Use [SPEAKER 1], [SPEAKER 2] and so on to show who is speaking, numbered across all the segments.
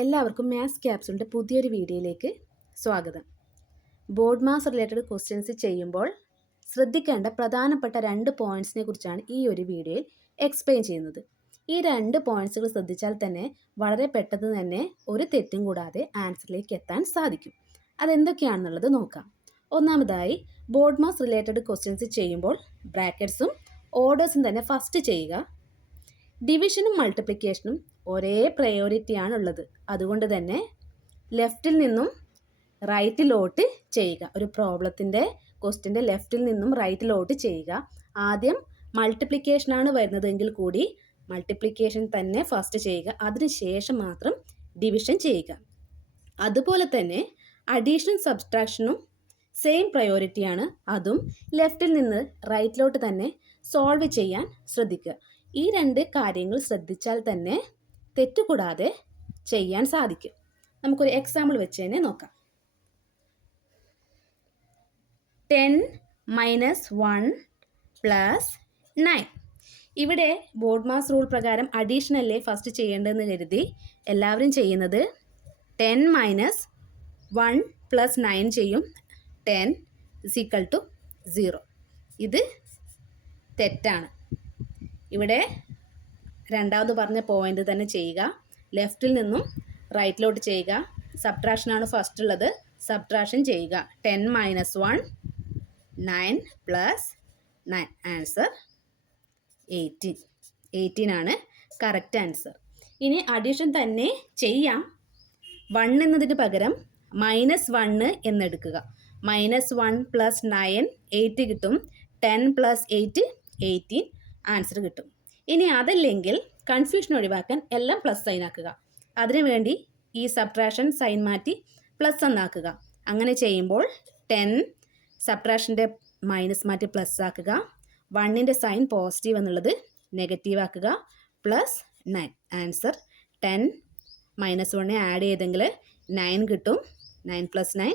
[SPEAKER 1] എല്ലാവർക്കും മാത്സ് ക്യാപ്സുളിന്റെ പുതിയൊരു വീഡിയോയിലേക്ക് സ്വാഗതം. ബോർഡ് മാസ് റിലേറ്റഡ് ക്വസ്റ്റ്യൻസ് ചെയ്യുമ്പോൾ ശ്രദ്ധിക്കേണ്ട പ്രധാനപ്പെട്ട രണ്ട് പോയിന്റ്സിനെ കുറിച്ചാണ് ഈ ഒരു വീഡിയോയിൽ എക്സ്പ്ലെയിൻ ചെയ്യുന്നത്. ഈ രണ്ട് പോയിന്റ്സുകൾ ശ്രദ്ധിച്ചാൽ തന്നെ വളരെ പെട്ടെന്ന് തന്നെ ഒരു തെറ്റും കൂടാതെ ആൻസറിലേക്ക് എത്താൻ സാധിക്കും. അതെന്തൊക്കെയാണെന്നുള്ളത് നോക്കാം. ഒന്നാമതായി ബോർഡ് മാസ് റിലേറ്റഡ് ക്വസ്റ്റ്യൻസ് ചെയ്യുമ്പോൾ ബ്രാക്കറ്റ്സും ഓർഡേഴ്സും തന്നെ ഫസ്റ്റ് ചെയ്യുക. ഡിവിഷനും മൾട്ടിപ്ലിക്കേഷനും ഒരേ പ്രയോറിറ്റിയാണ് ഉള്ളത് അതുകൊണ്ട് തന്നെ ലെഫ്റ്റിൽ നിന്നും റൈറ്റിലോട്ട് ചെയ്യുക. ഒരു പ്രോബ്ലത്തിന്റെ ക്വസ്റ്റിന്റെ ലെഫ്റ്റിൽ നിന്നും റൈറ്റിലോട്ട് ചെയ്യുക. ആദ്യം മൾട്ടിപ്ലിക്കേഷനാണ് വരുന്നതെങ്കിൽ കൂടി മൾട്ടിപ്ലിക്കേഷൻ തന്നെ ഫസ്റ്റ് ചെയ്യുക. അതിനുശേഷം മാത്രം ഡിവിഷൻ ചെയ്യുക. അതുപോലെ തന്നെ അഡീഷണൽ സബ്സ്ട്രാക്ഷനും സെയിം പ്രയോറിറ്റിയാണ് അതും ലെഫ്റ്റിൽ നിന്ന് റൈറ്റിലോട്ട് തന്നെ സോൾവ് ചെയ്യാൻ ശ്രദ്ധിക്കുക. ഈ രണ്ട് കാര്യങ്ങൾ ശ്രദ്ധിച്ചാൽ തന്നെ തെറ്റുകൂടാതെ ചെയ്യാൻ സാധിക്കും. നമുക്കൊരു എക്സാമ്പിൾ വെച്ച് തന്നെ നോക്കാം. Ten minus one plus nine. ഇവിടെ ബോർഡ് മാസ് റൂൾ പ്രകാരം അഡീഷണല്ലേ ഫസ്റ്റ് ചെയ്യേണ്ടതെന്ന് കരുതി എല്ലാവരും ചെയ്യുന്നത് ten minus one plus nine ചെയ്യും. Ten is equal to zero ഇത് തെറ്റാണ്. ഇവിടെ രണ്ടാമത് പറഞ്ഞ പോയിന്റ് തന്നെ ചെയ്യുക. ലെഫ്റ്റിൽ നിന്നും റൈറ്റിലോട്ട് ചെയ്യുക. സബ്ട്രാക്ഷനാണ് ഫസ്റ്റ് ഉള്ളത്. സബ്ട്രാക്ഷൻ ചെയ്യുക. Ten minus one nine plus nine answer eighteen eighteen ആണ് കറക്റ്റ് ആൻസർ ഇനി അഡീഷൻ തന്നെ ചെയ്യാം. വൺ എന്നതിന് പകരം minus one എന്നെടുക്കുക. Minus one plus nine eight കിട്ടും. Ten plus eight eighteen answer കിട്ടും. ഇനി അതല്ലെങ്കിൽ കൺഫ്യൂഷൻ ഒഴിവാക്കാൻ എല്ലാം പ്ലസ് സൈൻ ആക്കുക. അതിനുവേണ്ടി ഈ സബ്ട്രാക്ഷൻ സൈൻ മാറ്റി പ്ലസ് എന്നാക്കുക അങ്ങനെ ചെയ്യുമ്പോൾ ടെൻ സബ്ട്രാക്ഷന്റെ മൈനസ് മാറ്റി പ്ലസ് ആക്കുക. വണ്ണിന്റെ സൈൻ പോസിറ്റീവ് എന്നുള്ളത് നെഗറ്റീവ് ആക്കുക. Plus nine answer ten minus വണ്ണെ add ചെയ്തെങ്കിൽ നയൻ കിട്ടും. നയൻ പ്ലസ് നയൻ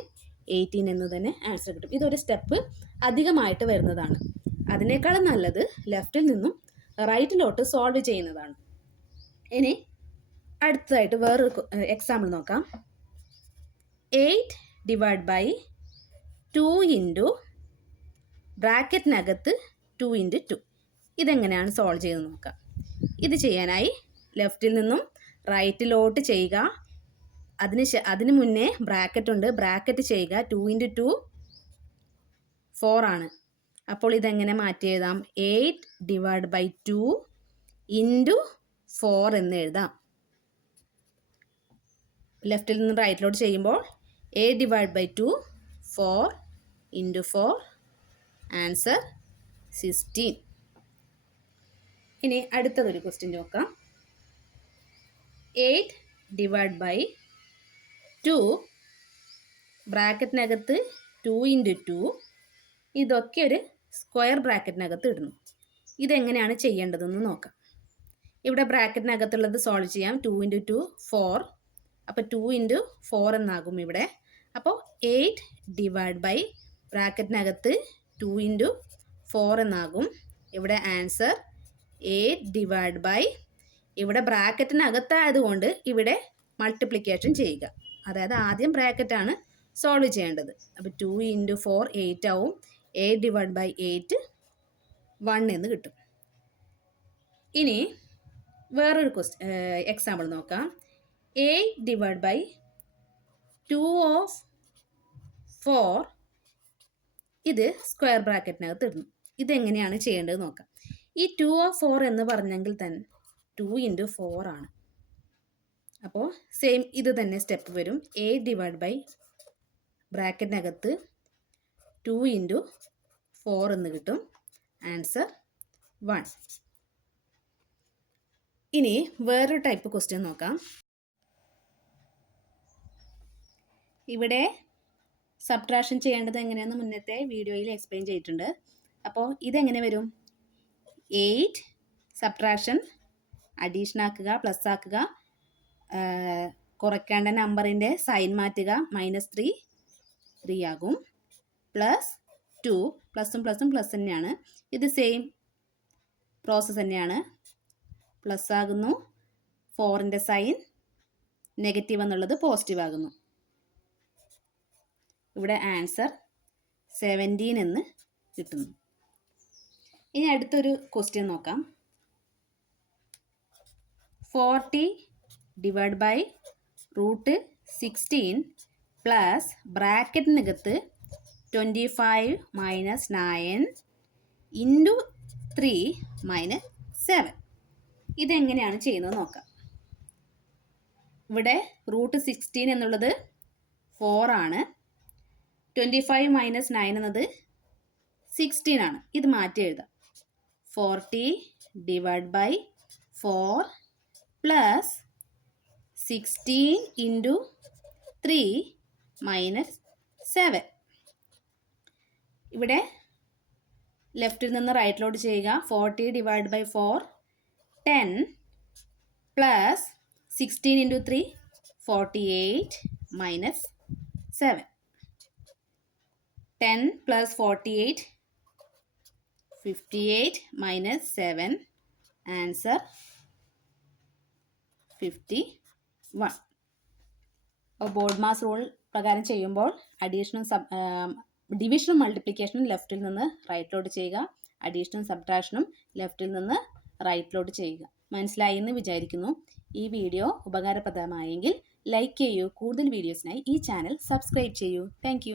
[SPEAKER 1] എയ്റ്റീൻ എന്ന് തന്നെ ആൻസർ കിട്ടും. ഇതൊരു സ്റ്റെപ്പ് അധികമായിട്ട് വരുന്നതാണ്. അതിനേക്കാളും നല്ലത് ലെഫ്റ്റിൽ നിന്നും റൈറ്റിലോട്ട് സോൾവ് ചെയ്യുന്നതാണ്. ഇനി അടുത്തതായിട്ട് വേറൊരു എക്സാമ്പിൾ നോക്കാം. Eight divide by two into ബ്രാക്കറ്റിനകത്ത് two into two ഇതെങ്ങനെയാണ് സോൾവ് ചെയ്ത് നോക്കാം. ഇത് ചെയ്യാനായി ലെഫ്റ്റിൽ നിന്നും റൈറ്റിലോട്ട് ചെയ്യുക. അതിന് അതിന് മുന്നേ ബ്രാക്കറ്റ് ഉണ്ട്. ബ്രാക്കറ്റ് ചെയ്യുക. ടു ഇന്റു ടു ഫോർ ആണ്. അപ്പോൾ ഇതെങ്ങനെ മാറ്റി എഴുതാം? Eight divide by two into four എന്ന് എഴുതാം. ലെഫ്റ്റിൽ നിന്ന് റൈറ്റിലോട്ട് ചെയ്യുമ്പോൾ eight divide by two four into four answer sixteen ഇനി അടുത്തതൊരു ക്വസ്റ്റ്യൻ നോക്കാം. എയ്റ്റ് ഡിവൈഡ് ബൈ ടു ബ്രാക്കറ്റിനകത്ത് ടു ഇന്റു ടു ഇതൊക്കെ ഒരു സ്ക്വയർ ബ്രാക്കറ്റിനകത്ത് ഇടുന്നു. ഇതെങ്ങനെയാണ് ചെയ്യേണ്ടതെന്ന് നോക്കാം. ഇവിടെ ബ്രാക്കറ്റിനകത്തുള്ളത് സോൾവ് ചെയ്യാം. Two into two four. അപ്പോൾ ടു ഇന്റു ഫോർ എന്നാകും ഇവിടെ. അപ്പോൾ എയ്റ്റ് ഡിവൈഡ് ബൈ ബ്രാക്കറ്റിനകത്ത് ടു ഇന്റു ഫോർ എന്നാകും ഇവിടെ ആൻസർ. എയ്റ്റ് ഡിവൈഡ് ബൈ ഇവിടെ ബ്രാക്കറ്റിനകത്തായതുകൊണ്ട് ഇവിടെ മൾട്ടിപ്ലിക്കേഷൻ ചെയ്യുക. അതായത് ആദ്യം ബ്രാക്കറ്റാണ് സോൾവ് ചെയ്യേണ്ടത്. അപ്പോൾ ടു ഇന്റു ഫോർ എയ്റ്റ് ആവും. Eight divide by eight one എന്ന് കിട്ടും. ഇനി വേറൊരു ക്വസ്റ്റ് എക്സാമ്പിൾ നോക്കാം. Eight divide by two of four ഇത് സ്ക്വയർ ബ്രാക്കറ്റിനകത്ത് ഇടുന്നു. ഇതെങ്ങനെയാണ് ചെയ്യേണ്ടത് നോക്കാം. ഈ ടു ഓഫ് ഫോർ എന്ന് പറഞ്ഞെങ്കിൽ തന്നെ ടു ഇന്റു ഫോർ ആണ്. അപ്പോൾ സെയിം ഇത് തന്നെ സ്റ്റെപ്പ് വരും. എയ്റ്റ് ഡിവൈഡ് ബൈ ബ്രാക്കറ്റിനകത്ത് ടു ഇന്റു ഫോർ എന്ന് കിട്ടും. ആൻസർ വൺ ഇനി വേറൊരു ടൈപ്പ് ക്വസ്റ്റ്യൻ നോക്കാം. ഇവിടെ സബ്ട്രാക്ഷൻ ചെയ്യേണ്ടത് എങ്ങനെയാണെന്ന് മുന്നത്തെ വീഡിയോയിൽ എക്സ്പ്ലെയിൻ ചെയ്തിട്ടുണ്ട്. അപ്പോൾ ഇതെങ്ങനെ വരും? എയ്റ്റ് സബ്ട്രാക്ഷൻ അഡീഷൻ ആക്കുക പ്ലസ് ആക്കുക കുറയ്ക്കേണ്ട നമ്പറിന്റെ സൈൻ മാറ്റുക മൈനസ് ത്രീ ത്രീ ആകും. പ്ലസ് ടു പ്ലസും പ്ലസും പ്ലസ് തന്നെയാണ്. ഇത് സെയിം പ്രോസസ്സ് തന്നെയാണ്. പ്ലസ് ആകുന്നു. ഫോറിന്റെ സൈൻ നെഗറ്റീവ് എന്നുള്ളത് പോസിറ്റീവ് ആകുന്നു. ഇവിടെ ആൻസർ സെവന്റീൻ എന്ന് കിട്ടുന്നു. ഇനി അടുത്തൊരു ക്വസ്റ്റ്യൻ നോക്കാം. Forty divide by root sixteen plus ബ്രാക്കറ്റിനകത്ത് twenty five minus nine into three minus seven ഇതെങ്ങനെയാണ് ചെയ്യുന്നത് നോക്കാം. ഇവിടെ റൂട്ട് സിക്സ്റ്റീൻ എന്നുള്ളത് ഫോർ ആണ്. ട്വന്റി ഫൈവ് മൈനസ് നയൻ എന്നത് സിക്സ്റ്റീൻ ആണ്. ഇത് മാറ്റി എഴുതാം. Forty divide by four plus sixteen into three minus seven ഇവിടെ ലെഫ്റ്റിൽ നിന്ന് റൈറ്റിലോട്ട് ചെയ്യുക. Forty divide by four ten plus sixteen into three forty eight minus seven ten plus forty eight fifty eight minus seven answer fifty one അപ്പോൾ BODMAS rule പ്രകാരം ചെയ്യുമ്പോൾ additional sub ഡിവിഷനും മൾട്ടിപ്ലിക്കേഷനും ലെഫ്റ്റിൽ നിന്ന് റൈറ്റിലോട്ട് ചെയ്യുക. അഡീഷണൽ സബ്ട്രാക്ഷനും ലെഫ്റ്റിൽ നിന്ന് റൈറ്റിലോട്ട് ചെയ്യുക. മനസ്സിലായി എന്ന് വിചാരിക്കുന്നു. ഈ വീഡിയോ ഉപകാരപ്രദമായെങ്കിൽ ലൈക്ക് ചെയ്യൂ. കൂടുതൽ വീഡിയോസിനായി ഈ ചാനൽ സബ്സ്ക്രൈബ് ചെയ്യൂ. താങ്ക്